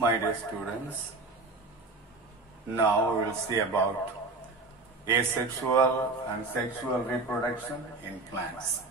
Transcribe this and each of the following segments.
My dear students, now we will see about asexual and sexual reproduction in plants.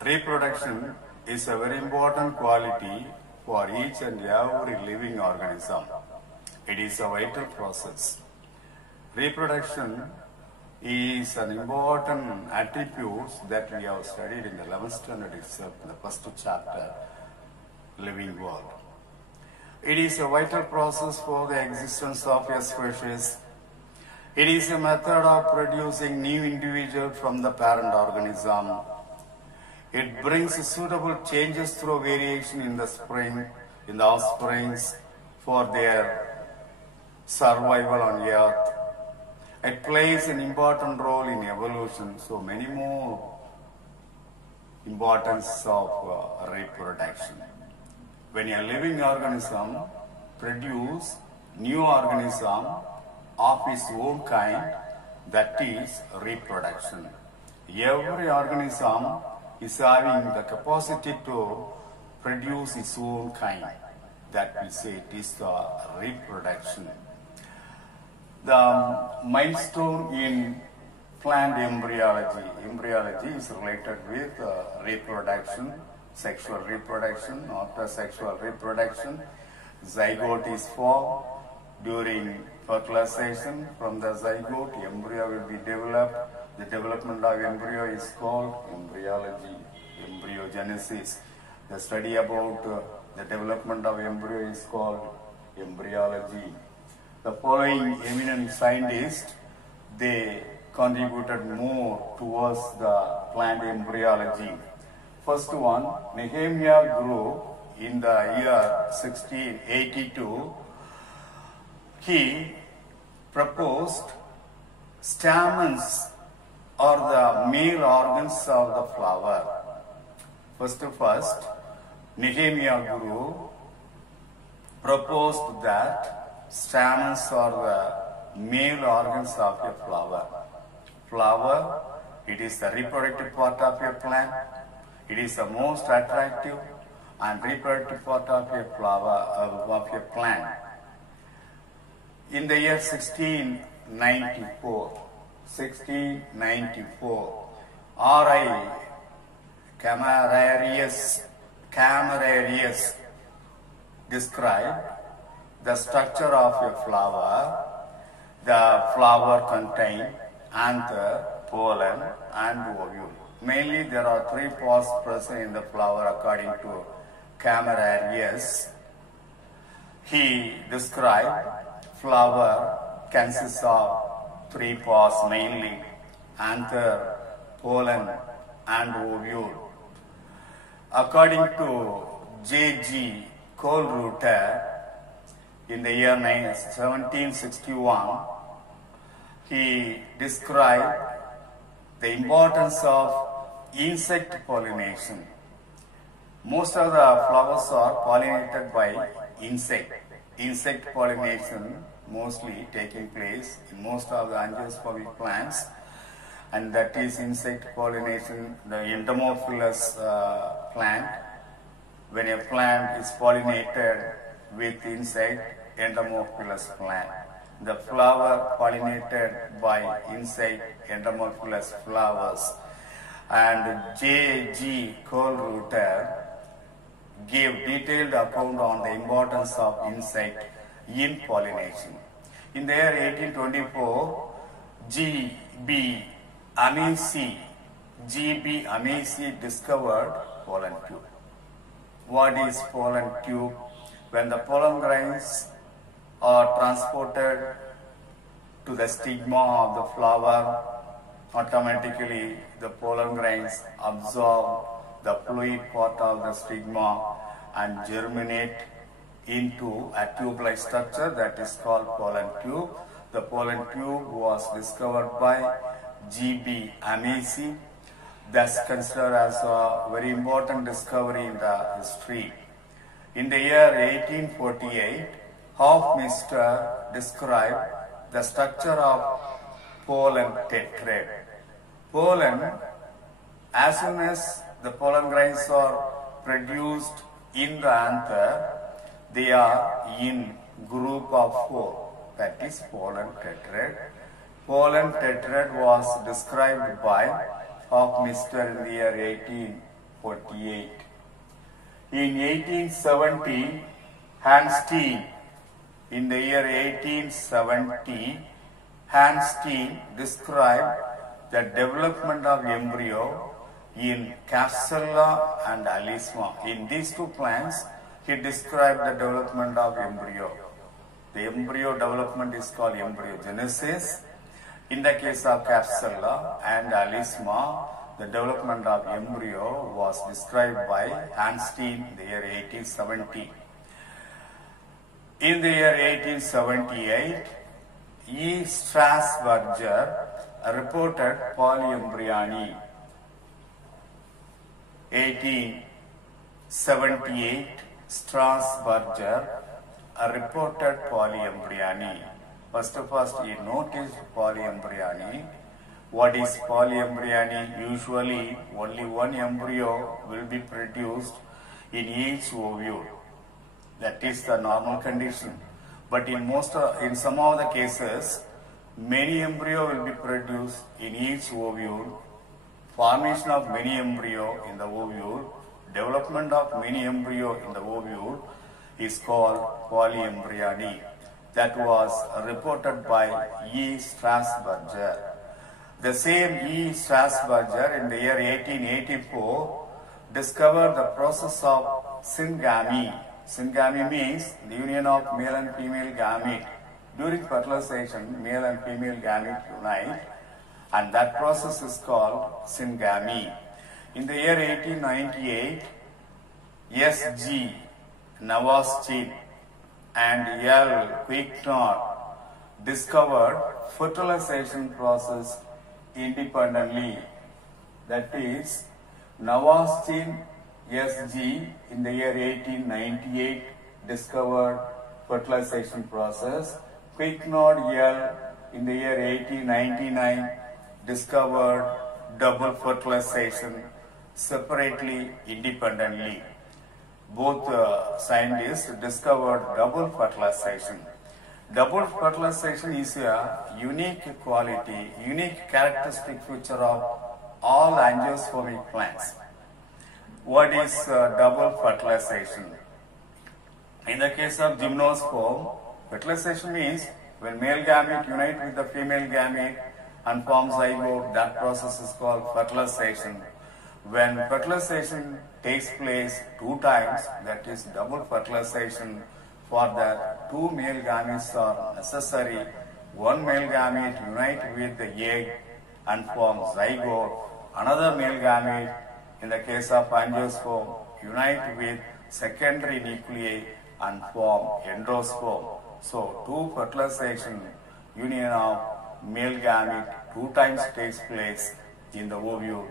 Reproduction is a very important quality for each and every living organism. It is a vital process. Reproduction is an important attribute that we have studied in the 11th standard itself, in the first chapter, Living World. It is a vital process for the existence of a species. It is a method of producing new individuals from the parent organism. It brings suitable changes through variation in the offsprings for their survival on earth. It plays an important role in evolution, so many more importance of reproduction. When a living organism produces new organism of its own kind, that is reproduction. Every organism is having the capacity to produce its own kind. That we say it is the reproduction. The milestone in plant embryology is related with reproduction, sexual reproduction. After sexual reproduction, zygote is formed. During fertilization, from the zygote, embryo will be developed. The development of embryo is called embryology, embryogenesis. The study about the development of embryo is called embryology. The following eminent scientists, they contributed more towards the plant embryology. First one, Nehemiah Grew, in the year 1682, he proposed stamens or the male organs of the flower. First, Nehemiah Grew proposed that stamens are the male organs of a flower. Flower, it is the reproductive part of a plant. It is the most attractive and reproductive part of a flower of a plant. In the year 1694, R.I. Camerarius described the structure of a flower. The flower contains anther, pollen, and ovule. Mainly, there are three parts present in the flower according to Camerarius. He described flower consists of three parts mainly: anther, pollen, and ovule. According to J.G. Kohlreuter, in the year 1761, he described the importance of insect pollination. Most of the flowers are pollinated by insect. Insect pollination mostly taking place in most of the angiospermic plants, and that is insect pollination, the entomophilous plant. When a plant is pollinated with insect, entomophilous plant. The flower pollinated by insect, entomophilous flowers. And J.G. Kohlreuter gave detailed account on the importance of insect in pollination. In the year 1824, G.B. Amici discovered pollen tube. What is pollen tube? When the pollen grains are transported to the stigma of the flower, automatically the pollen grains absorb the fluid part of the stigma and germinate into a tube-like structure that is called pollen tube. The pollen tube was discovered by G.B. Amici, thus considered as a very important discovery in the history. In the year 1848, Hofmeister described the structure of pollen tetrad. Pollen, as soon as the pollen grains are produced in the anther, They are in group of 4, that is pollen tetrad. Pollen tetrad was described by Hockminster in the year 1848. In 1870, Hans Steen, in the year 1870, Hans Steen described the development of embryo in Capsella and Alisma. In these two plants, he described the development of embryo. The embryo development is called embryogenesis. In the case of Capsella and Alisma, the development of embryo was described by Hans Steen in the year 1870. In the year 1878, E. Strasburger reported polyembryony. 1878, Strasburger reported polyembryony. First, he noticed polyembryony. What is polyembryony? Usually, only one embryo will be produced in each ovule. That is the normal condition. But in some of the cases, many embryo will be produced in each ovule. Formation of many embryo in the ovule, development of many embryo in the ovule is called polyembryony. That was reported by E. Strasburger. The same E. Strasburger in the year 1884 discovered the process of syngamy. Syngamy means the union of male and female gamete. During fertilization, male and female gamete unite, and that process is called syngamy. In the year 1898, S.G. Navastin and L. Quicknor discovered fertilization process independently. That is, Navastin S.G. in the year 1898 discovered fertilization process. Quicknor L. in the year 1899 discovered double fertilization separately, independently. Both scientists discovered double fertilization. Double fertilization is a unique quality, unique characteristic feature of all angiospermic plants. What is double fertilization? In the case of gymnosperm, fertilization means when male gamete unite with the female gamete and form zygote, that process is called fertilization. When fertilization takes place 2 times, that is double fertilization. For that, 2 male gametes are necessary. One male gamete unite with the egg and form zygote. Another male gamete, in the case of angiosperm, unite with secondary nuclei and form endosperm. So, 2 fertilization union of male gamete 2 times takes place in the ovule.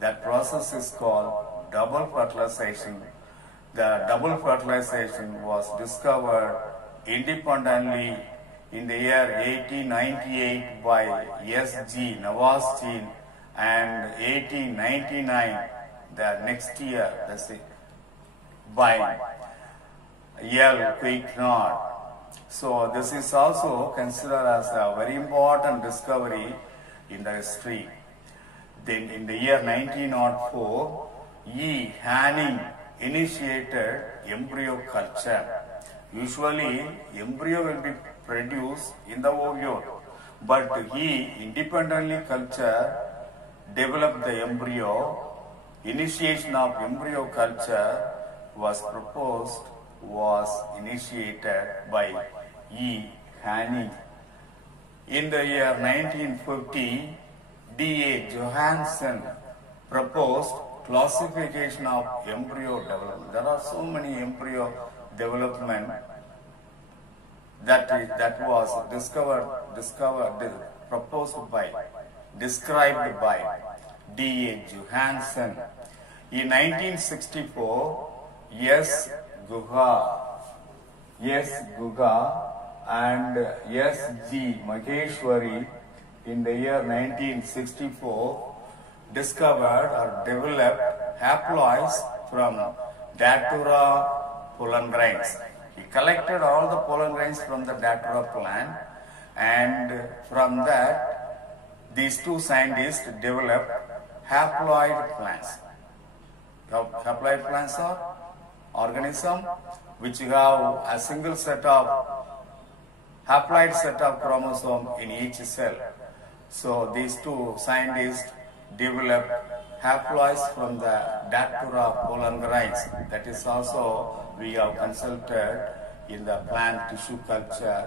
That process is called double fertilization. The double fertilization was discovered independently in the year 1898 by S.G. Navastin and 1899, the next year, by L. Quicknor. So this is also considered as a very important discovery in the history. Then in the year 1904, E. Hanning initiated embryo culture. Usually, embryo will be produced in the ovule, but he independently developed the embryo. Initiation of embryo culture was initiated by E. Hanning. In the year 1950, D.A. Johansen proposed classification of embryo development. There are so many embryo development that was described by D.A. Johansen. In 1964, S. Guha and S.G. Maheshwari in the year 1964 discovered or developed haploids from Datura pollen grains. He collected all the pollen grains from the Datura plant, and from that, these two scientists developed haploid plants. Haploid plants are organisms which have a single set of haploid set of chromosome in each cell. So these two scientists developed haploids from the Datura pollen grains. That is also we have consulted in the plant tissue culture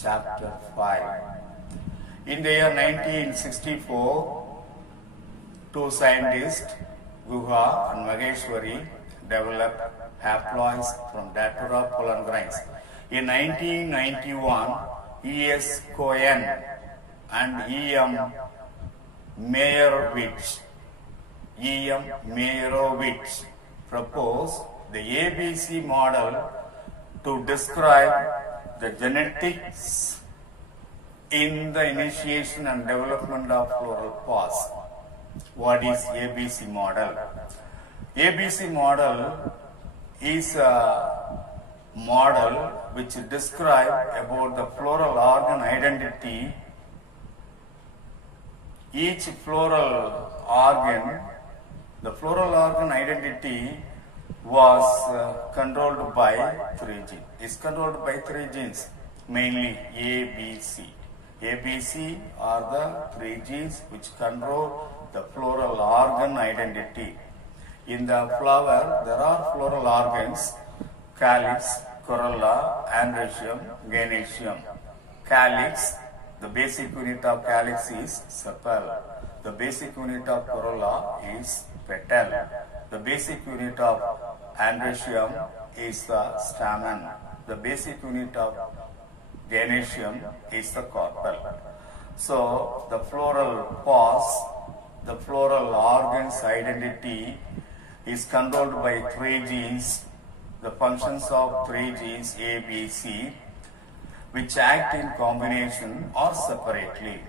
chapter 5. In the year 1964, two scientists, Guha and Maheshwari, developed haploids from Datura pollen grains. In 1991, E.S. Cohen and E.M. Meyerowitz proposed the ABC model to describe the genetics in the initiation and development of floral pods. What is ABC model? ABC model is a model which describes about the floral organ identity. Each floral organ, the floral organ identity was controlled by 3 genes. Is controlled by 3 genes, mainly A, B, C. A, B, C are the 3 genes which control the floral organ identity. In the flower, there are floral organs: calyx, corolla, androecium, gynoecium. Calyx, the basic unit of calyx is sepal. The basic unit of corolla is petal. The basic unit of androecium is the stamen. The basic unit of gynoecium is the carpel. So the floral pods, the floral organs identity is controlled by 3 genes. The functions of 3 genes A, B, C, which act in combination or separately.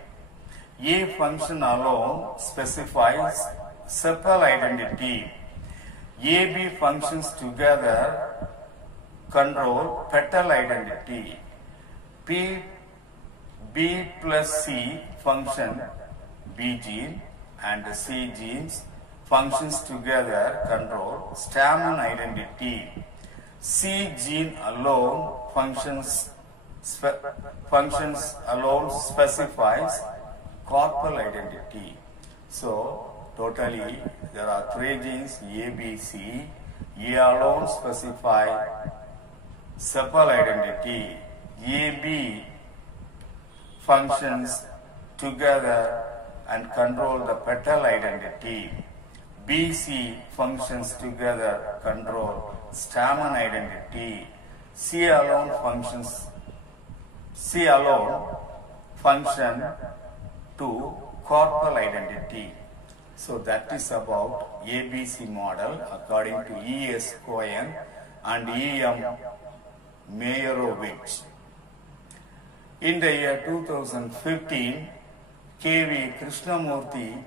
A function alone specifies sepal identity. AB functions together control petal identity. B plus C function, B gene and C genes functions together control stamen identity. C gene alone functions alone specifies carpel identity. So totally there are 3 genes A, B, C. A alone specify sepal identity. AB functions together and control the petal identity. BC functions together control stamen identity. C alone function to carpel identity. So that is about ABC model according to E.S. Cohen and E.M. Meyerowitz. In the year 2015, K.V. Krishnamurthy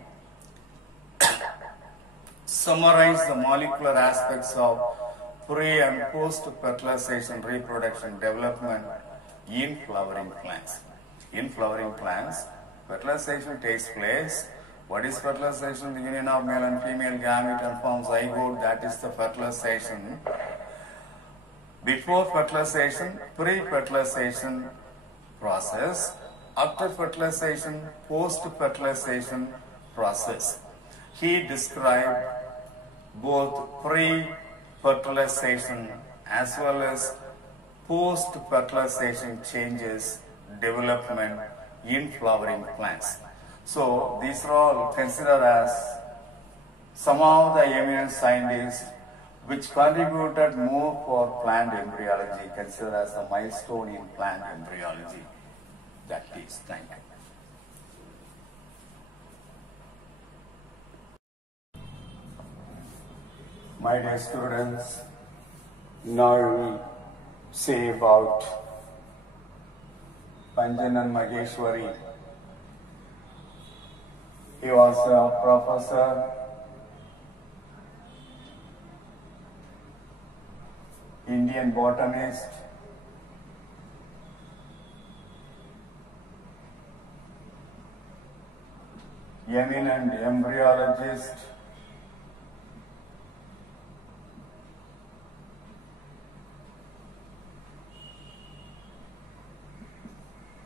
summarized the molecular aspects of pre and post fertilization reproduction development in flowering plants. In flowering plants, fertilization takes place. What is fertilization? The union of male and female gamete and forms zygote, that is the fertilization. Before fertilization, pre-fertilization process. After fertilization, post-fertilization process. He described both pre-fertilization as well as post-fertilization changes development in flowering plants. So these are all considered as some of the eminent scientists which contributed more for plant embryology, considered as a milestone in plant embryology. That is, thank you. My dear students, now we say about Panjanan Maheshwari. He was a professor, Indian botanist, eminent embryologist,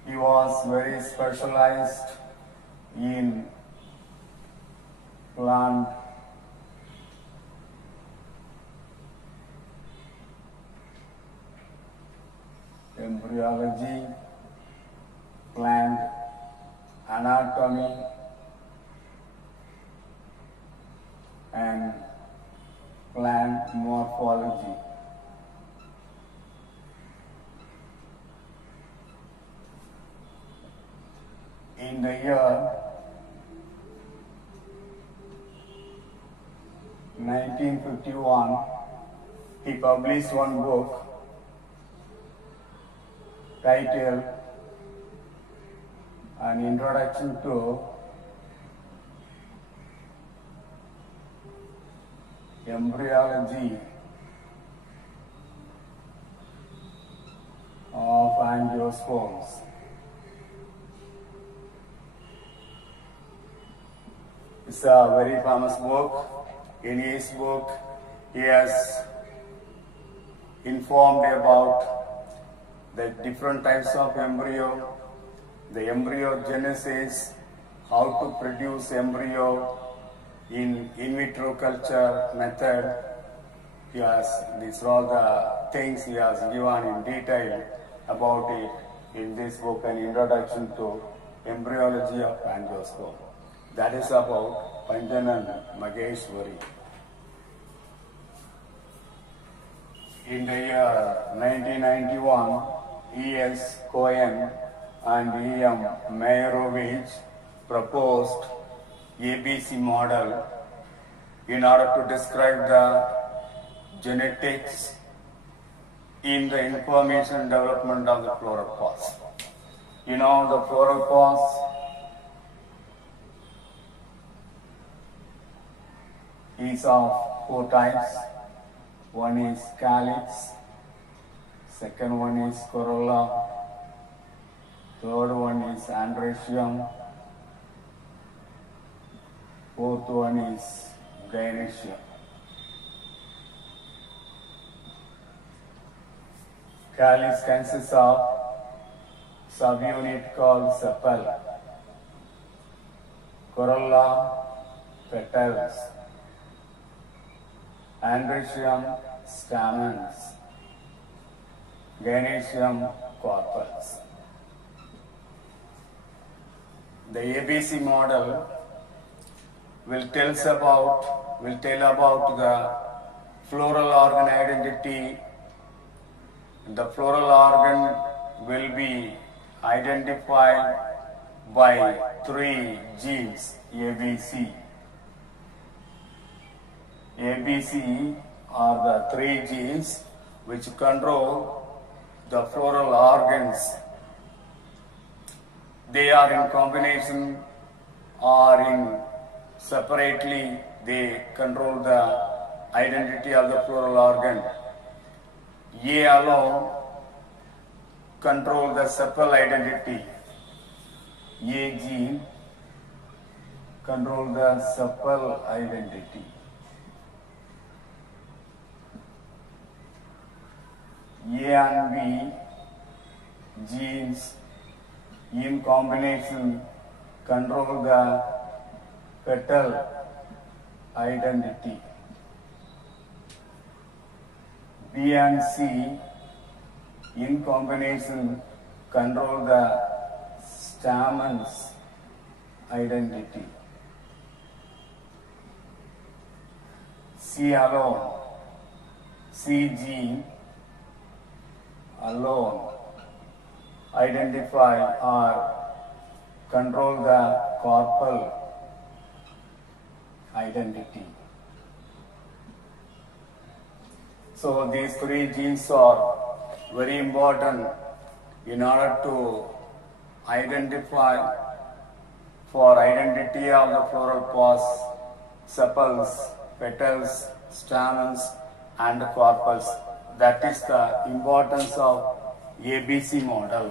he was very specialized in plant embryology, plant anatomy, and plant morphology. In the year 1951, he published one book titled An Introduction to Embryology of Angiosperms. It's a very famous book. In his book, he has informed about the different types of embryo, the embryogenesis, how to produce embryo in vitro culture method. These are all the things he has given in detail about it in this book, An Introduction to Embryology of Angiosperm. That is about Panjanan Mageshwari. In the year 1991, E.S. Cohen and E.M. Meyerowitz proposed ABC model in order to describe the genetics in the information development of the fluoropause. You know, the fluoropause is of 4 types. One is calyx, second one is corolla, third one is androecium, fourth one is gynoecium. Calyx consists of subunit called sepal, corolla, petals, androecium, stamens, gynoecium, corpus. The ABC model will tell about the floral organ identity. The floral organ will be identified by 3 genes, ABC. ABC are the 3 genes which control the floral organs. They are in combination or in separately, they control the identity of the floral organ. A alone control the sepal identity. A gene control the sepal identity. A and B genes in combination control the petal identity. B and C in combination control the stamens identity. C alone, C gene alone identify or control the corpal identity. So these 3 genes are very important in order to identify for identity of the floral pause, sepals, petals, stamens and corpus. That is the importance of ABC model.